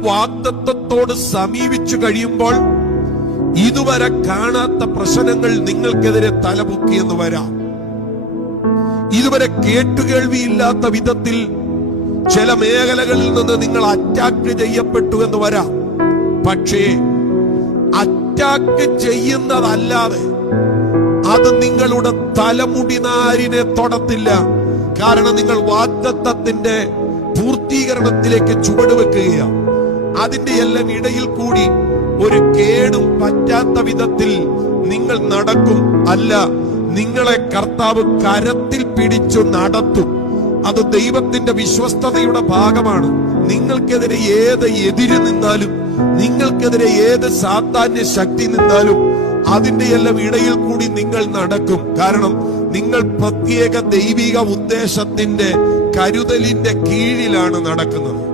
വാഗ്ദത്തത്തോട് സമീപിച്ചു കഴിയുമ്പോൾ ഇതുവരെ കാണാത്ത പ്രശ്നങ്ങൾ നിങ്ങൾക്കെതിരെ തലപൊക്കിയെന്ന് വരാം. ഇതുവരെ കേട്ടുകേൾവിയില്ലാത്ത വിധത്തിൽ ചില മേഖലകളിൽ നിന്ന് നിങ്ങൾ അറ്റാക്ക് ചെയ്യപ്പെട്ടു എന്ന് വരാം. പക്ഷേ അറ്റാക്ക് ചെയ്യുന്നതല്ലാതെ അത് നിങ്ങളുടെ തലമുടിനാരിനെ തൊടത്തില്ല. കാരണം നിങ്ങൾ വാഗ്ദത്തത്തിന്റെ പൂർത്തീകരണത്തിലേക്ക് ചുവടുവെക്കുകയാണ്. അതിന്റെ എല്ലാം ഇടയിൽ കൂടി ഒരു കേടും പറ്റാത്ത വിധത്തിൽ നിങ്ങൾ നടക്കും. അല്ല, നിങ്ങളെ കർത്താവ് കരത്തിൽ പിടിച്ചു നടത്തും. അത് ദൈവത്തിന്റെ വിശ്വസ്തതയുടെ ഭാഗമാണ്. നിങ്ങൾക്കെതിരെ ഏത് എതിര് നിന്നാലും, നിങ്ങൾക്കെതിരെ ഏത് സാത്താന്യ ശക്തി നിന്നാലും അതിന്റെ എല്ലാം ഇടയിൽ കൂടി നിങ്ങൾ നടക്കും. കാരണം നിങ്ങൾ പ്രത്യേക ദൈവിക ഉദ്ദേശത്തിന്റെ കരുതലിന്റെ കീഴിലാണ് നടക്കുന്നത്.